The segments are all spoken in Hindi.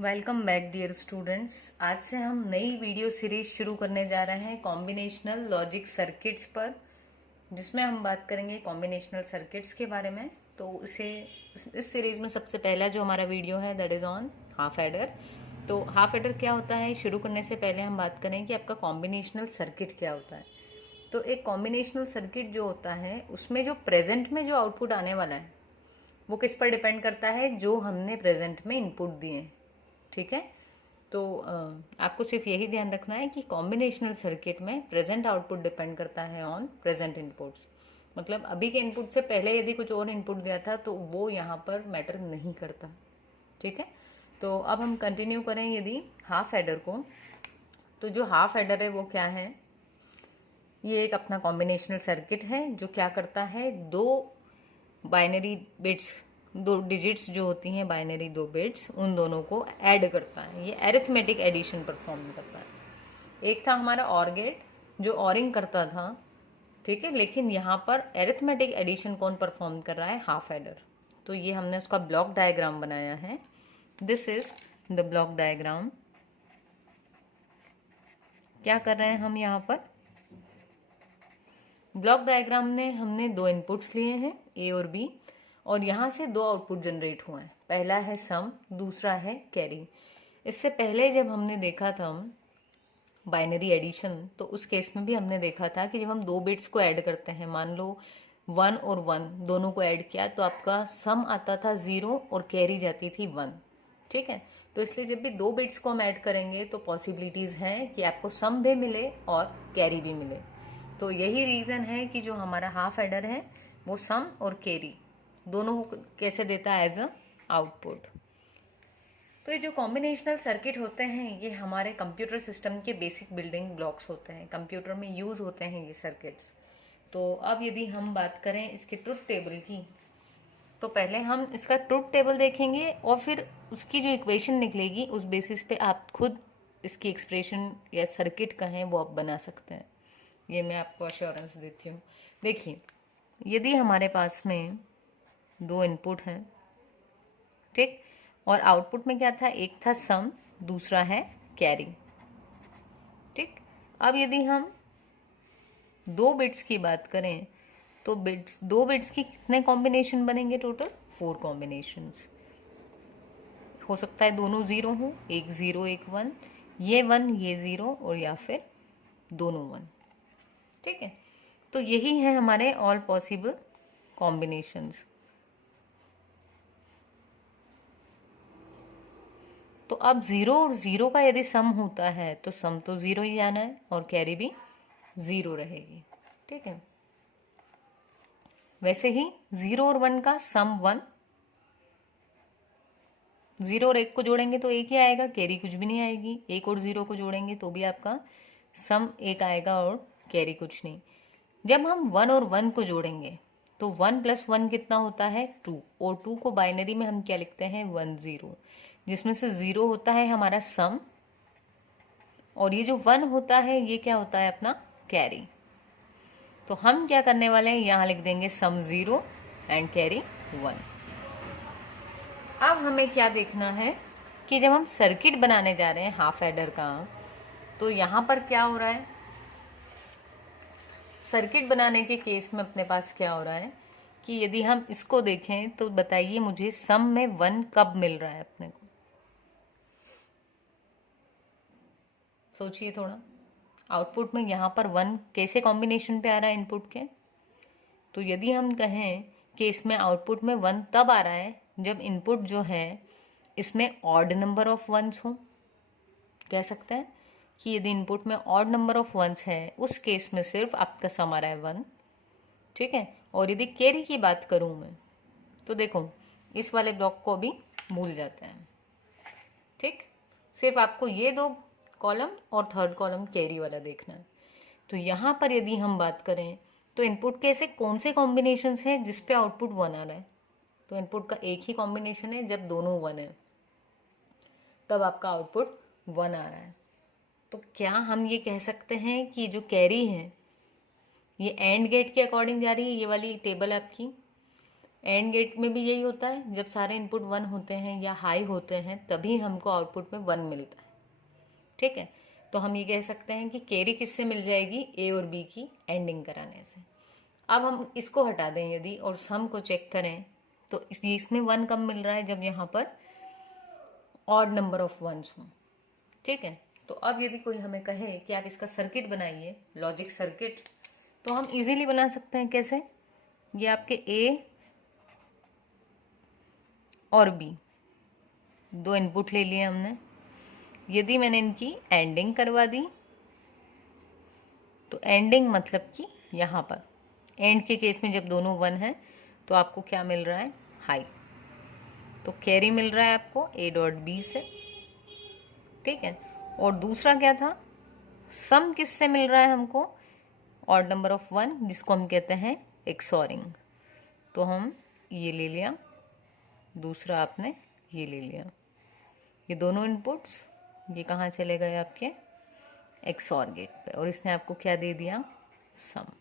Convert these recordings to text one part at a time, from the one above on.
Welcome back dear students. आज से हम नई वीडियो सीरीज शुरू करने जा रहे हैं कॉम्बिनेशनल लॉजिक सर्किट्स पर, जिसमें हम बात करेंगे कॉम्बिनेशनल सर्किट्स के बारे में। तो इस सीरीज में सबसे पहला जो हमारा वीडियो है that is on half adder. तो हाफ एडर क्या होता है, शुरू करने से पहले हम बात करें कि आपका कॉम्बिनेशनल सर्किट क्या होता है। तो एक कॉम्बिनेशनल सर्किट जो होता है उसमें जो प्रेजेंट में जो आउटपुट आने वाला है वो किस पर डिपेंड करता है, जो हमने प्रेजेंट में इनपुट दिए। ठीक है, तो आपको सिर्फ यही ध्यान रखना है कि कॉम्बिनेशनल सर्किट में प्रेजेंट आउटपुट डिपेंड करता है ऑन प्रेजेंट इनपुट्स। मतलब अभी के इनपुट से पहले यदि कुछ और इनपुट दिया था तो वो यहाँ पर मैटर नहीं करता। ठीक है, तो अब हम कंटिन्यू करें यदि हाफ एडर को। तो जो हाफ एडर है वो क्या है, ये एक अपना कॉम्बिनेशनल सर्किट है जो क्या करता है, दो बाइनरी बिट्स, दो डिजिट्स जो होती हैं बाइनरी दो बिट्स, उन दोनों को ऐड करता है। ये एरिथमेटिक एडिशन परफॉर्म करता है। एक था हमारा ऑर गेट जो ऑरिंग करता था, ठीक है, लेकिन यहाँ पर एरिथमेटिक एडिशन कौन परफॉर्म कर रहा है, हाफ एडर। तो ये हमने उसका ब्लॉक डायग्राम बनाया है। This is the block diagram. क्या कर रहे हैं हम यहाँ पर, ब्लॉक डायग्राम में हमने दो इनपुट्स लिए हैं ए और बी, और यहाँ से दो आउटपुट जनरेट हुए हैं। पहला है सम, दूसरा है कैरी। इससे पहले जब हमने देखा था बाइनरी एडिशन, तो उस केस में भी हमने देखा था कि जब हम दो बिट्स को ऐड करते हैं, मान लो 1 और 1 दोनों को ऐड किया, तो आपका सम आता था 0 और कैरी जाती थी 1। ठीक है, तो इसलिए जब भी दो बिट्स को हम ऐड करेंगे तो पॉसिबिलिटीज़ हैं कि आपको सम भी मिले और कैरी भी मिले। तो यही रीज़न है कि जो हमारा हाफ एडर है वो सम और कैरी दोनों कैसे देता है एज अ आउटपुट। तो ये जो कॉम्बिनेशनल सर्किट होते हैं ये हमारे कंप्यूटर सिस्टम के बेसिक बिल्डिंग ब्लॉक्स होते हैं, कंप्यूटर में यूज़ होते हैं ये सर्किट्स। तो अब यदि हम बात करें इसके ट्रुथ टेबल की, तो पहले हम इसका ट्रुथ टेबल देखेंगे और फिर उसकी जो इक्वेशन निकलेगी उस बेसिस पे आप खुद इसकी एक्सप्रेशन या सर्किट कहें वो आप बना सकते हैं। ये मैं आपको अश्योरेंस देती हूँ। देखिए, यदि हमारे पास में दो इनपुट हैं, ठीक, और आउटपुट में क्या था, एक था सम, दूसरा है कैरी। ठीक, अब यदि हम दो बिट्स की बात करें तो दो बिट्स की कितने कॉम्बिनेशन बनेंगे, टोटल 4 कॉम्बिनेशंस। हो सकता है दोनों 0 हो, एक 0 एक 1, ये 1 ये 0, और या फिर दोनों 1। ठीक है, तो यही है हमारे ऑल पॉसिबल कॉम्बिनेशंस। तो अब 0 और 0 का यदि सम होता है तो सम तो 0 ही आना है और कैरी भी 0 रहेगी। ठीक है, वैसे ही 0 और 1 का सम 1, 0 और 1 को जोड़ेंगे तो 1 ही आएगा, कैरी कुछ भी नहीं आएगी। 1 और 0 को जोड़ेंगे तो भी आपका सम 1 आएगा और कैरी कुछ नहीं। जब हम 1 और 1 को जोड़ेंगे तो 1 + 1 कितना होता है, 2, और 2 को बाइनरी में हम क्या लिखते हैं, 1 0, जिसमें से 0 होता है हमारा सम, और ये जो 1 होता है ये क्या होता है, अपना कैरी। तो हम क्या करने वाले हैं, यहाँ लिख देंगे सम 0 एंड कैरी 1। अब हमें क्या देखना है कि जब हम सर्किट बनाने जा रहे हैं हाफ एडर का, तो यहाँ पर क्या हो रहा है, सर्किट बनाने के केस में अपने पास क्या हो रहा है कि यदि हम इसको देखें तो बताइए मुझे सम में 1 कब मिल रहा है अपने को, सोचिए थोड़ा। आउटपुट में यहाँ पर 1 कैसे कॉम्बिनेशन पे आ रहा है इनपुट के, तो यदि हम कहें कि इसमें आउटपुट में 1 तब आ रहा है जब इनपुट जो है इसमें ऑड नंबर ऑफ वंस हो, कह सकते हैं कि यदि इनपुट में ऑड नंबर ऑफ वंस है उस केस में सिर्फ आपका सम आ रहा है 1। ठीक है, और यदि कैरी की बात करूं मैं तो देखो इस वाले ब्लॉक को भी भूल जाते हैं। ठीक, सिर्फ आपको ये दो कॉलम और थर्ड कॉलम कैरी वाला देखना है। तो यहाँ पर यदि हम बात करें तो इनपुट के ऐसे कौन से कॉम्बिनेशंस हैं जिसपे आउटपुट 1 आ रहा है, तो इनपुट का एक ही कॉम्बिनेशन है, जब दोनों 1 है तब आपका आउटपुट 1 आ रहा है। तो क्या हम ये कह सकते हैं कि जो कैरी है ये एंड गेट के अकॉर्डिंग जा रही है, ये वाली टेबल आपकी, एंड गेट में भी यही होता है, जब सारे इनपुट 1 होते हैं या हाई होते हैं तभी हमको आउटपुट में 1 मिलता है। ठीक है, तो हम ये कह सकते हैं कि कैरी किससे मिल जाएगी, ए और बी की एंडिंग कराने से। अब हम इसको हटा दें यदि और सम को चेक करें तो इसमें 1 कम मिल रहा है जब यहाँ पर ऑड नंबर ऑफ वंस हों। ठीक है, तो अब यदि कोई हमें कहे कि आप इसका सर्किट बनाइए, लॉजिक सर्किट, तो हम इजीली बना सकते हैं। कैसे? ये आपके ए और बी दो इनपुट ले लिए हमने, यदि मैंने इनकी एंडिंग करवा दी तो एंडिंग मतलब कि यहाँ पर एंड के केस में जब दोनों 1 हैं तो आपको क्या मिल रहा है, हाई। तो कैरी मिल रहा है आपको ए डॉट बी से। ठीक है, और दूसरा क्या था, सम किससे मिल रहा है हमको, ऑड नंबर ऑफ 1, जिसको हम कहते हैं एक्सॉरिंग। तो हम ये ले लिया, दूसरा आपने ये ले लिया, ये दोनों इनपुट्स ये कहाँ चले गए आपके एक्सॉर गेट पे, और इसने आपको क्या दे दिया, सम।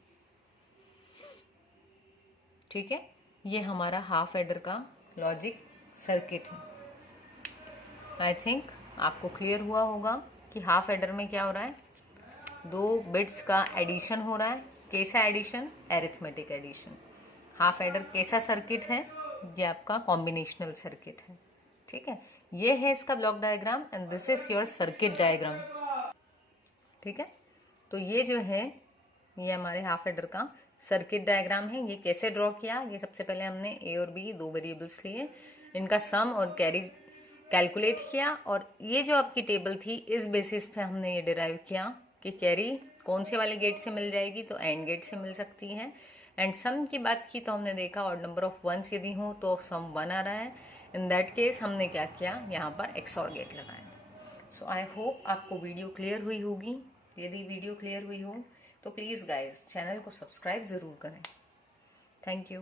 ठीक है, ये हमारा हाफ एडर का लॉजिक सर्किट है। आई थिंक आपको क्लियर हुआ होगा कि हाफ एडर में क्या हो रहा है, 2 बिट्स का एडिशन हो रहा है। कैसा addition, arithmetic addition. Half adder कैसा सर्किट है, ये आपका कॉम्बिनेशनल सर्किट है। ठीक है, ये है इसका block diagram and this is your circuit diagram. ठीक है, तो ये जो है ये हमारे हाफ एडर का सर्किट डायग्राम है। ये कैसे ड्रॉ किया, ये सबसे पहले हमने ए और बी 2 वेरिएबल्स लिए, इनका सम और कैरी कैलकुलेट किया, और ये जो आपकी टेबल थी इस बेसिस पे हमने ये डिराइव किया कि कैरी कौन से वाले गेट से मिल जाएगी, तो एंड गेट से मिल सकती है। एंड सम की बात की तो हमने देखा ऑड नंबर ऑफ वंस यदि हो तो सम 1 आ रहा है, इन दैट केस हमने क्या किया, यहाँ पर एक्सॉर गेट लगाया। सो आई होप आपको वीडियो क्लियर हुई होगी। यदि वीडियो क्लियर हुई हो तो प्लीज़ गाइज चैनल को सब्सक्राइब ज़रूर करें। Thank you.